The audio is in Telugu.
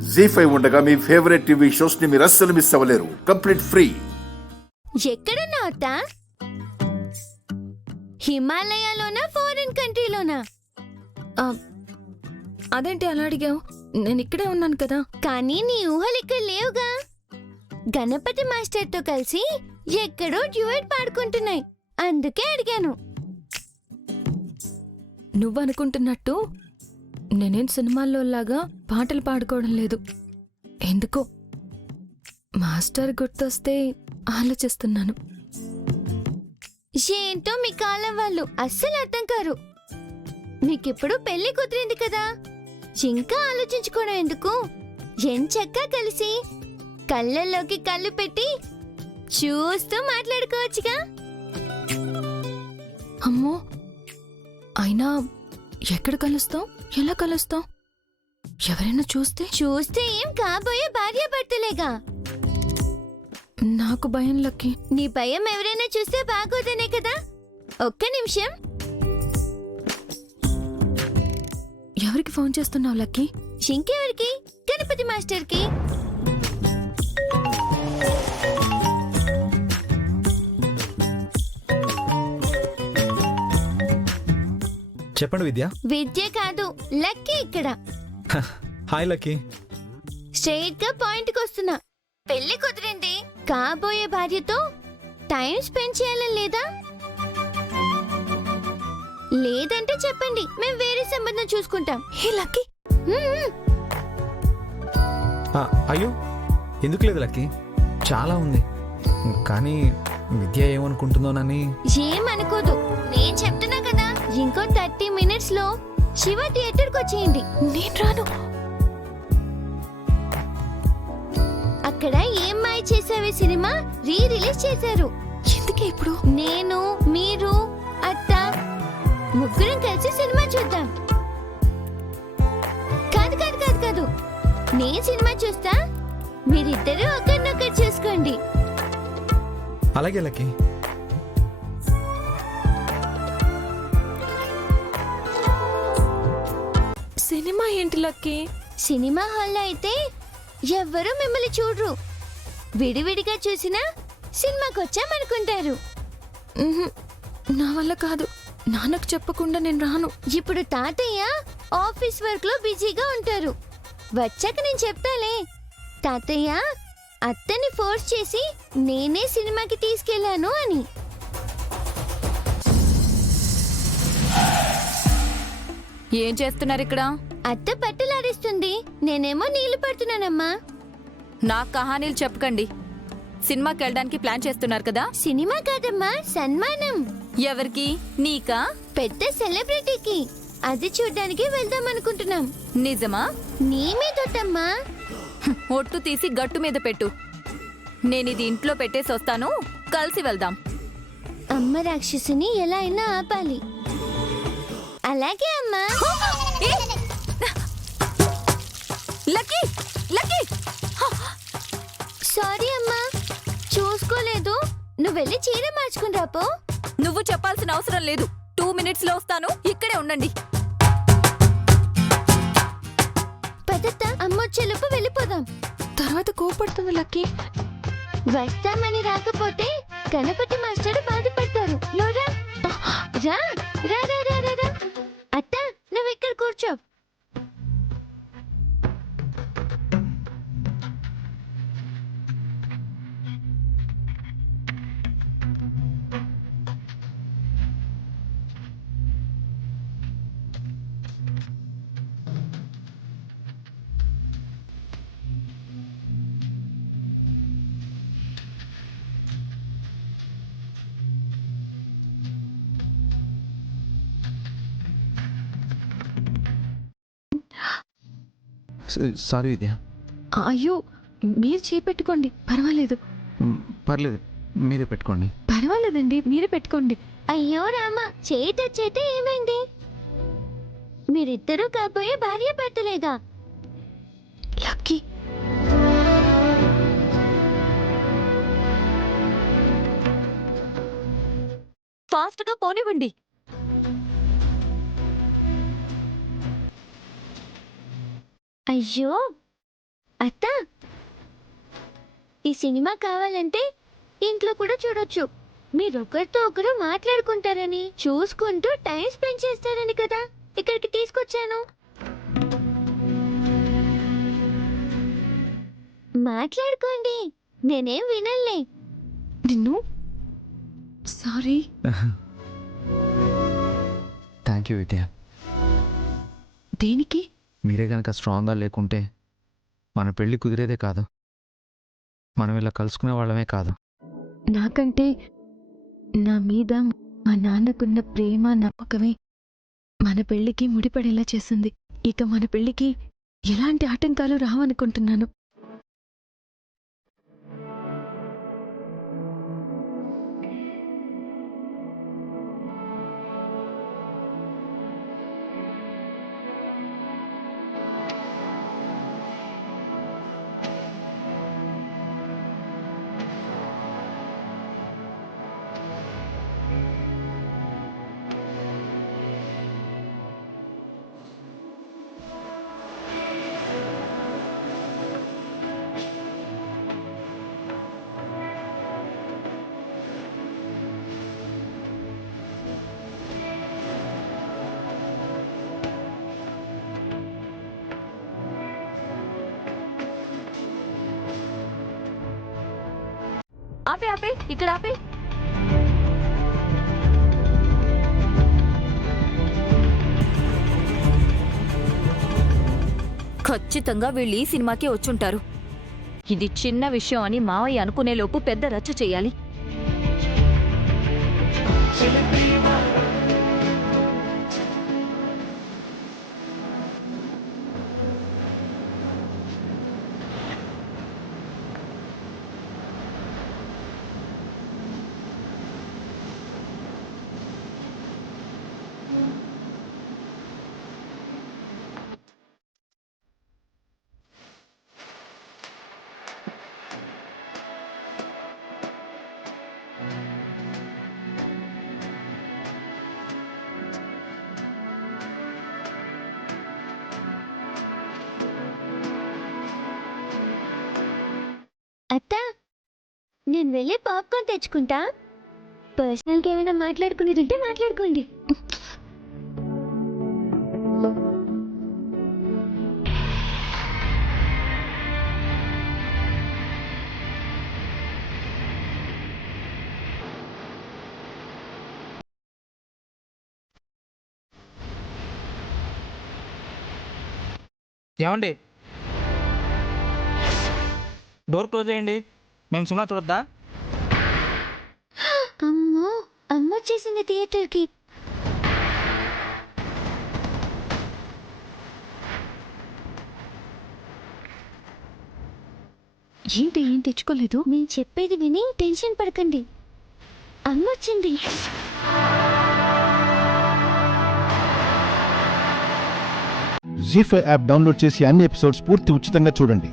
జీ5 ఉండగా మీ ఫేవరెట్ టీవీ షోస్ ని మీరు అస్సలు మిస్ అవ్వలేరు. Complete free. ఎక్కడున్నావు అత్త? హిమాలయాలోనా ఫారిన్ కంట్రీలోనా? అదేంటి అలా అడిగావు? నేను ఇక్కడే ఉన్నాను కదా. కానీ నీ ఊహలు ఇక్కడ లేవుగా. గణపతి మాస్టర్తో కలిసి ఎక్కడో డ్యూయట్ పాడుకుంటున్నాయి, అందుకే అడిగాను. నువ్వనుకుంటున్నట్టు నేనేం సినిమాల్లో లాగా పాటలు పాడుకోవడం లేదు. ఎందుకో మాస్టర్ గుర్తొస్తే ఆలోచిస్తున్నాను. ఏంటో మీ కాలం వాళ్ళు అస్సలు అర్థం కారు. మీకిప్పుడు పెళ్లి కుదిరింది కదా, ఇంకా ఆలోచించుకోవడం ఎందుకు? ఎంచక్కా కలిసి కళ్ళల్లోకి కళ్ళు పెట్టి చూస్తూ మాట్లాడుకోవచ్చుగా. అమ్మో, అయినా ఎక్కడ కలుస్తాం, ఎలా కలుస్తాం? ఎవరైనా చూస్తే ఏం కాబోయే భార్యాభర్తలేగా. నాకు భయం లక్కీ. నీ భయం ఎవరైనా చూస్తే బాగోదనే కదా. ఒక్క నిమిషం. ఎవరికి ఫోన్ చేస్తున్నావు లక్కీ? ఇంకెవరికి? గణపతి మాస్టర్కి. చెప్పండి విద్య. విద్య కాదు, లక్కీ ఇక్కడ. Hi lucky. స్ట్రైట్ గా పాయింట్ కి వస్తున్నా. పెళ్లి కుదిరింది, కాబోయే భార్యతో టైం స్పెండ్ చేయాలని లేదా? లేదంటే చెప్పండి, మేము వేరే సంబంధం చూసుకుంటాం. హే లక్కీ. అయ్యో ఎందుకు లేదు లక్కీ, చాలా ఉంది. కానీ విద్య ఏమనుకుంటుందోనని. ఏమనుకోదు, నేను చెప్తున్నా కదా. ఇంకో 30 minutes లో శివ థియేటర్కి వచ్చేయండి. నేను రాను. అక్కడ ఏం మాయ చేసావే సినిమా రిలీజ్ చేశారు. ఎందుకే ఇప్పుడు? నేను, మీరు, అత్త ముగ్గురం కలిసి సినిమా చూద్దాం. కాదు కాదు కాదు కాదు, నేను సినిమా చూస్తా, మీరిద్దరూ ఒకరినొకరు చూసుకోండి. అలాగే లక్కీ. సినిమా ఏంటి లక్కీ? సినిమా హాల్లో అయితే ఎవ్వరూ మిమ్మల్ని చూడరు. విడివిడిగా చూసినా సినిమాకి వచ్చామనుకుంటారు. నా వల్ల కాదు, నాన్నకు చెప్పకుండా నేను రాను. ఇప్పుడు తాతయ్య ఆఫీస్ వర్క్ లో బిజీగా ఉంటారు. వచ్చాక నేను చెప్తాలే. తాతయ్య అత్తని ఫోర్స్ చేసి నేనే సినిమాకి తీసుకెళ్లాను అని. ఏం చేస్తున్నారు ఇక్కడ? అత్త బట్టలాడిస్తుంది, నేనేమో నీళ్లు పడుతున్నానమ్మా. నాకు కహానీలు చెప్పకండి. సినిమాకి వెళ్ళడానికి ప్లాన్ చేస్తున్నారు కదా? సినిమా కాదమ్మా, సన్మానం. ఎవరికి? నీకా? పెద్ద సెలబ్రిటీకి. అది చూడ్డానికి వెళ్దాం అనుకుంటున్నాం. నిజమా? నీ మీదొట్టమ్మా. ఒట్టు తీసి గట్టు మీద పెట్టు. నేనిది ఇంట్లో పెట్టేసి వస్తాను, కలిసి వెళ్దాం. అమ్మ రాక్షసుని ఎలా అయినా ఆపాలి. అలాగే అమ్మా. Lucky, lucky. సారీ అమ్మా, చూసుకోలేదు. నువ్వు వెళ్ళి చీర మార్చుకుని రాపో. నువ్వు చెప్పాల్సిన అవసరం లేదు. 2 minutes లో వస్తాను, ఇక్కడే ఉండండి. పదత్త, అమ్మొచ్చేలోపు వెళ్ళిపోదాం. తర్వాత కోపడుతుంది లక్కీ. వస్తామని రాకపోతే గణపతి మాస్టర్ బాధపడతారు. లోరా రా రా రా రా రా రా. అత్త, నువ్వు ఇక్కడ కూర్చో. సారీ విద్య. అయ్యో, మీరు చేపెట్టుకోండి, పర్వాలేదు. పర్లేదు, మీరే పెట్టుకోండి. పర్వాలేదండి, మీరే పెట్టుకోండి. అయ్యో రామా, చేయి టచ్ ఏమైంది? మీరిద్దరూ కాబోయే భార్య భర్తలేగా. లక్కీ, ఫాస్ట్ గా పోనివ్వండి. అయ్యో, అత్త, ఈ సినిమా కావాలంటే ఇంట్లో కూడా చూడొచ్చు. మీరొకరితో ఒకరు మాట్లాడుకుంటారని, చూసుకుంటూ టైం స్పెండ్ చేస్తారని కదా ఇక్కడికి తీసుకొచ్చాను. మాట్లాడుకోండి, నేనేం వినలే. నిన్ను సారీ. థ్యాంక్ యూ విద్య. దేనికి? మీరే కనుక స్ట్రాంగ్గా లేకుంటే మన పెళ్ళి కుదిరేదే కాదు, మనం ఇలా కలుసుకునే వాళ్ళమే కాదు. నాకంటే నా మీద మా నాన్నకున్న ప్రేమ నమ్మకమే మన పెళ్లికి ముడిపడేలా చేసింది. ఇక మన పెళ్లికి ఎలాంటి ఆటంకాలు రావనుకుంటున్నాను. ఆపే ఆపే, ఇక్కడ ఆపే. ఖచ్చితంగా వీళ్ళు ఈ సినిమాకే వచ్చుంటారు. ఇది చిన్న విషయం అని మావయ్య అనుకునేలోపు పెద్ద రచ్చ చేయాలి. అత్త, నేను వెళ్ళి పాప్కార్న్ తెచ్చుకుంటా. పర్సనల్గా ఏమైనా మాట్లాడుకునేదంటే మాట్లాడుకోండి. ఏమండి, డోర్ క్లోజ్ చేయండి. మేము సినిమా చూడొద్దా? అమ్మో, అమ్మ వచ్చేసింది థియేటర్కి. ఏంటి ఏం తెచ్చుకోలేదు? నేను చెప్పేది విని టెన్షన్ పడకండి. అమ్మ వచ్చింది. జీ5 యాప్ డౌన్లోడ్ చేసి అన్ని ఎపిసోడ్స్ పూర్తి ఉచితంగా చూడండి.